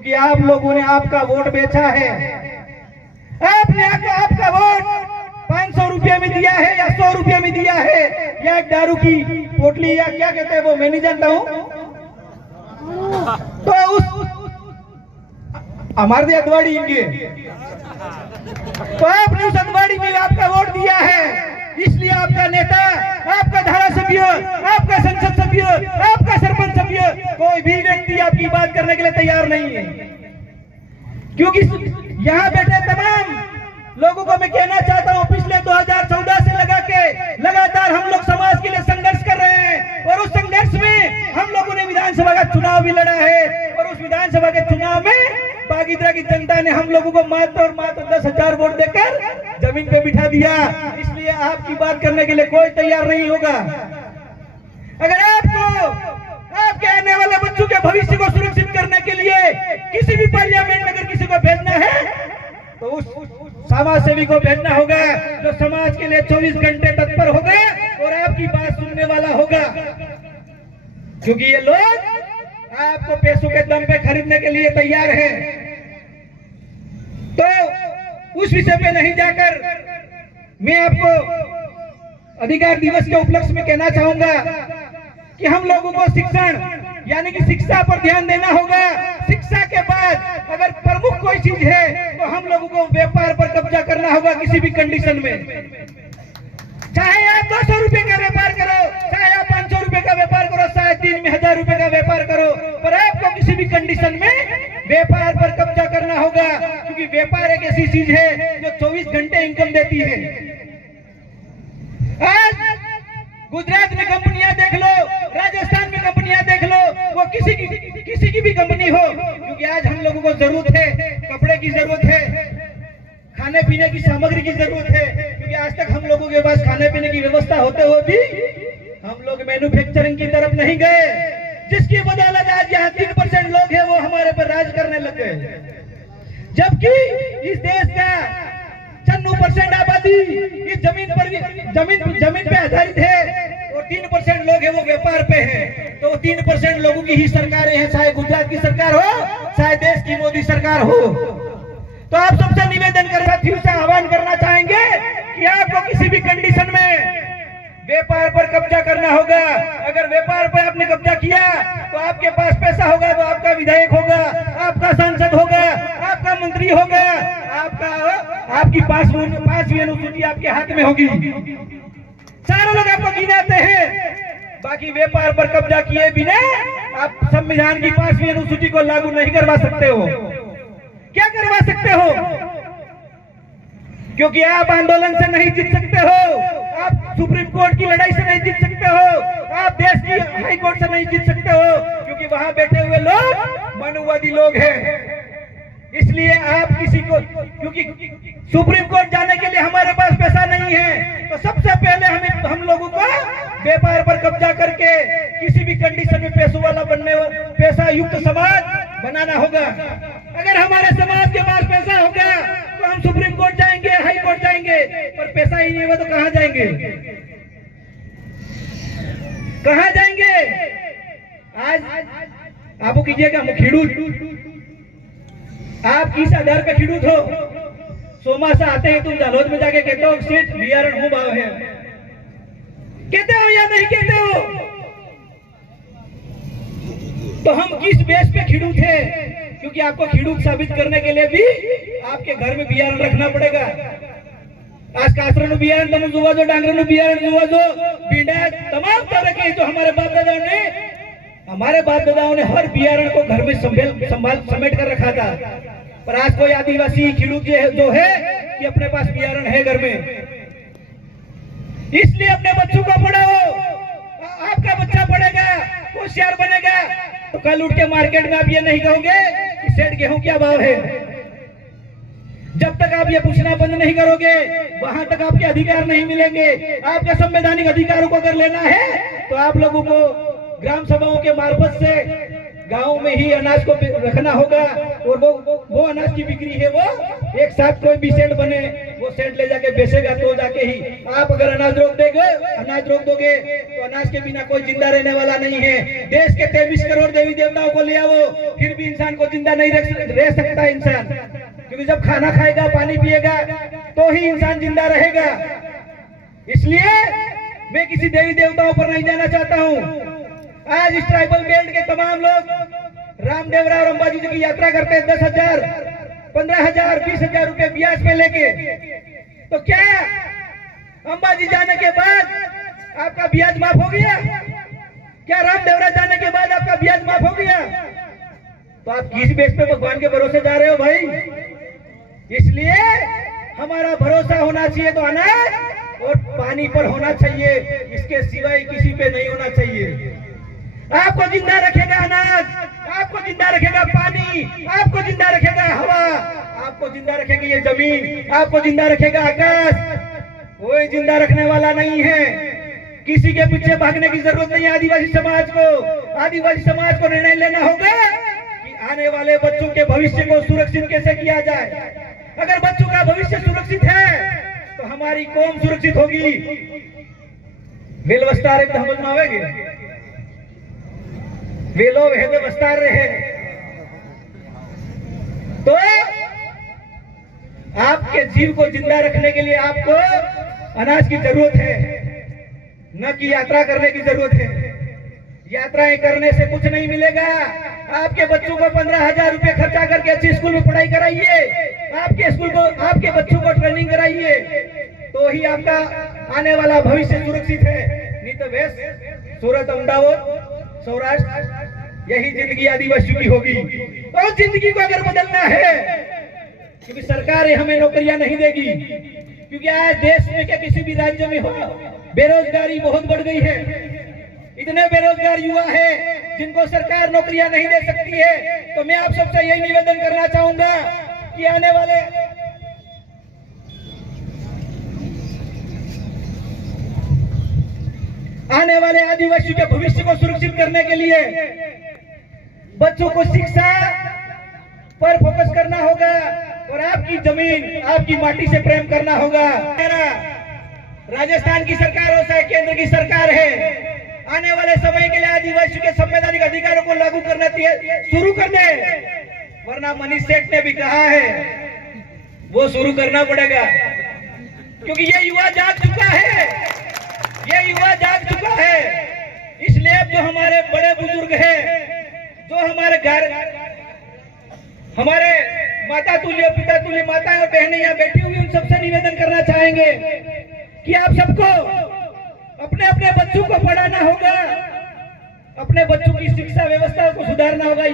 क्योंकि आप लोगों ने आपका वोट बेचा है। आपने आपका वोट 500 रुपये में दिया है या 100 रुपये में दिया है या एक दारू की पोटली या क्या कहते हैं वो मैं नहीं जानता हूं। तो उस हमारे अदवाड़ी इनके तो आपने उस अदवाड़ी में आपका वोट दिया है, इसलिए आपका नेता, आपका धारासभ्य, आपका संसद सभ्य, आपका सरपंच सभ्य, कोई भी व्यक्ति आपकी बात करने के लिए तैयार नहीं है। क्योंकि यहाँ बैठे तमाम लोगों को मैं कहना चाहता हूँ, पिछले 2014 से लगा के लगातार हम लोग समाज के लिए संघर्ष कर रहे हैं और उस संघर्ष में हम लोगों ने विधानसभा का चुनाव भी लड़ा है और उस विधानसभा के चुनाव में बागीदरा की जनता ने हम लोगों को मात्र 10,000 वोट देकर जमीन पे बिठा दिया। इसलिए आपकी बात करने के लिए कोई तैयार नहीं होगा। अगर आपको आपके आने वाले बच्चों के भविष्य को सुरक्षित करने के लिए किसी भी पार्लियामेंट में अगर किसी को भेजना है तो उस समाज सेवी को भेजना होगा जो समाज के लिए 24 घंटे तत्पर होगा और आपकी बात सुनने वाला होगा। क्योंकि ये लोग आपको पैसों के दम पे खरीदने के लिए तैयार हैं। तो उस विषय पे नहीं जाकर मैं आपको अधिकार दिवस के उपलक्ष्य में कहना चाहूंगा कि हम लोगों को शिक्षण यानी कि शिक्षा पर ध्यान देना होगा। शिक्षा के बाद अगर प्रमुख कोई चीज है तो हम लोगों को व्यापार पर कब्जा करना होगा किसी भी कंडीशन में। चाहे आप 200 रुपए का व्यापार करो, चाहे आप 500 रुपए का व्यापार करो, चाहे 3,000 रुपए का व्यापार करो, पर आपको किसी भी कंडीशन में व्यापार पर कब्जा करना होगा। क्योंकि व्यापार एक ऐसी चीज है जो 24 घंटे इनकम देती है। आज गुजरात में कंपनियां देख लो, राजस्थान में कंपनियां देख लो, वो किसी की भी कंपनी हो, क्योंकि आज हम लोगों को जरूरत है, कपड़े की जरूरत है, खाने पीने की सामग्री की जरूरत है। क्योंकि आज तक हम लोगों के पास खाने पीने की व्यवस्था होते हुए भी हम लोग मैन्युफैक्चरिंग की तरफ नहीं गए, जिसकी बदौलत आज यहाँ 3% लोग हैं वो हमारे पर राज करने लग गए। जबकि इस देश का 96% आबादी इस जमीन पे आधारित है और 3% लोग हैं वो व्यापार पे हैं। तो 3% लोगों की ही सरकारें हैं, चाहे गुजरात की सरकार हो, चाहे देश की मोदी सरकार हो। तो आप सबसे निवेदन करना, फिर से आह्वान करना चाहेंगे कि आपको किसी भी कंडीशन में व्यापार पर कब्जा करना होगा। अगर व्यापार पर आपने कब्जा किया तो आपके पास पैसा होगा तो आपका विधायक होगा, आपका सांसद होगा, आपका मंत्री होगा, आपकी पांचवी अनुसूची आपके हाथ में होगी। सारे लोग आपको गिनाते हैं। बाकी व्यापार पर कब्जा किए बिना आप संविधान की 5वीं अनुसूची को लागू नहीं करवा सकते हो। क्या करवा सकते हो? क्योंकि आप आंदोलन से नहीं जीत सकते हो, आप सुप्रीम कोर्ट की लड़ाई से नहीं जीत सकते हो, आप देश की हाई कोर्ट से नहीं जीत सकते हो, क्योंकि वहां बैठे हुए लोग मनुवादी लोग हैं। इसलिए आप किसी को, क्योंकि सुप्रीम कोर्ट जाने के लिए हमारे पास पैसा नहीं है, तो सबसे पहले हम लोगों को व्यापार पर कब्जा करके किसी भी कंडीशन में पैसों वाला बनने, पैसा युक्त समाज बनाना होगा। अगर हमारे समाज के पास पैसा होगा तो हम सुप्रीम कोर्ट जाएंगे, हाई कोर्ट जाएंगे, पर पैसा ही नहीं होगा तो कहां जाएंगे? कहां जाएंगे? आज आपको कीजिएगा खेडूत, आप किस आधार पे खेडूत हो? सोमासा आते हैं तुम जालोद में जाके कहते हो सेठ बियारण हो भाव है, कहते हो या नहीं कहते हो? तो हम किस बेस पे खेडूत है? क्योंकि आपको खेडूत साबित करने के लिए भी आपके घर में बियारण रखना पड़ेगा। आज कासरा बियारण तम जुआ जो, डांगरा बियारण जुआ जो, बींडा तमाम तरह के जो हमारे बाप दादाओं ने हर बियारण को घर में समेट कर रखा था। पर आज कोई आदिवासी खेडूत जो है कि अपने पास बियारण है घर में। इसलिए अपने बच्चों को पढ़ाओ, आपका बच्चा पढ़ेगा, होशियार बनेगा, तो कल उठ के मार्केट में आप ये नहीं कहोगे कि सेठ गेहूं क्या भाव है। जब तक आप ये पूछना बंद नहीं करोगे वहां तक आपके अधिकार नहीं मिलेंगे। आपके संवैधानिक अधिकारों को अगर लेना है तो आप लोगों को ग्राम सभाओं के मार्फत से गांव में ही अनाज को रखना होगा और वो अनाज की बिक्री है वो एक साथ कोई भी सेट बने वो सेट ले जाके बेचेगा तो जाके ही। आप अगर अनाज रोक दोगे तो अनाज के बिना कोई जिंदा रहने वाला नहीं है। देश के 23 करोड़ देवी देवताओं को ले आओ फिर भी इंसान को जिंदा नहीं रह सकता इंसान, क्योंकि जब खाना खाएगा पानी पिएगा तो ही इंसान जिंदा रहेगा। इसलिए मैं किसी देवी देवताओं पर नहीं जाना चाहता हूँ। आज इस ट्राइबल बेल्ट के तमाम लोग रामदेवरा और अंबाजी जी की यात्रा करते हैं 10,000, 15,000, 20,000 रुपए ब्याज पे लेके। तो क्या अंबाजी जाने के बाद आपका ब्याज माफ हो गया? क्या रामदेवरा जाने के बाद आपका ब्याज माफ हो गया? तो आप किस बेस पे भगवान के भरोसे जा रहे हो भाई? इसलिए हमारा भरोसा होना चाहिए तो अनाज और पानी पर होना चाहिए, इसके सिवाय किसी पे नहीं होना चाहिए। आपको जिंदा रखेगा अनाज, आपको जिंदा रखेगा पानी, आपको जिंदा रखेगा हवा, आपको जिंदा रखेगी ये जमीन, आपको जिंदा रखेगा आकाश। कोई जिंदा रखने वाला नहीं है। किसी के पीछे भागने की जरूरत नहीं है। आदिवासी समाज को निर्णय लेना होगा कि आने वाले बच्चों के भविष्य को सुरक्षित कैसे किया जाए। अगर बच्चों का भविष्य सुरक्षित है तो हमारी कौम सुरक्षित होगी। वेल वस्तार एक समझ में आवेगी, वेलो वेद वस्तार रहे। तो आपके जीव को जिंदा रखने के लिए आपको अनाज की जरूरत है, न कि यात्रा करने की जरूरत है। यात्राएं करने से कुछ नहीं मिलेगा। आपके बच्चों को 15,000 रुपए खर्चा करके अच्छी स्कूल में पढ़ाई कराइए, आपके बच्चों को ट्रेनिंग कराइए, तो ही आपका आने वाला भविष्य सुरक्षित है। नहीं तो बेस सूरत, अहमदाबाद, सौराष्ट्र यही जिंदगी आदिवासियों की होगी। और जिंदगी को अगर बदलना है, क्योंकि सरकार हमें नौकरियां नहीं देगी, क्योंकि आज देश में क्या किसी भी राज्य में हो बेरोजगारी बहुत बढ़ गई है। इतने बेरोजगार युवा हैं जिनको सरकार नौकरियां नहीं दे सकती है। तो मैं आप सबसे यही निवेदन करना चाहूंगा कि आने वाले आदिवासियों के भविष्य को सुरक्षित करने के लिए बच्चों को शिक्षा पर फोकस करना होगा और आपकी जमीन, आपकी माटी से प्रेम करना होगा। राजस्थान की सरकार हो चाहे केंद्र की सरकार है, आने वाले समय के लिए आदिवासियों के संवैधानिक अधिकारों को लागू करना शुरू कर दे, वरना मनीष सेठ ने भी कहा है वो शुरू करना पड़ेगा, क्योंकि ये युवा जाग चुका है, ये युवा जाग चुका है। इसलिए अब जो हमारे बड़े बुजुर्ग हैं, जो हमारे घर, हमारे माता तुल्य, पिता तुल्य माताएं और बहनें यहाँ बैठी हुई, उन सबसे निवेदन करना चाहेंगे कि आप सबको अपने अपने बच्चों को पढ़ाना होगा, अपने बच्चों की शिक्षा व्यवस्था को सुधारना होगा।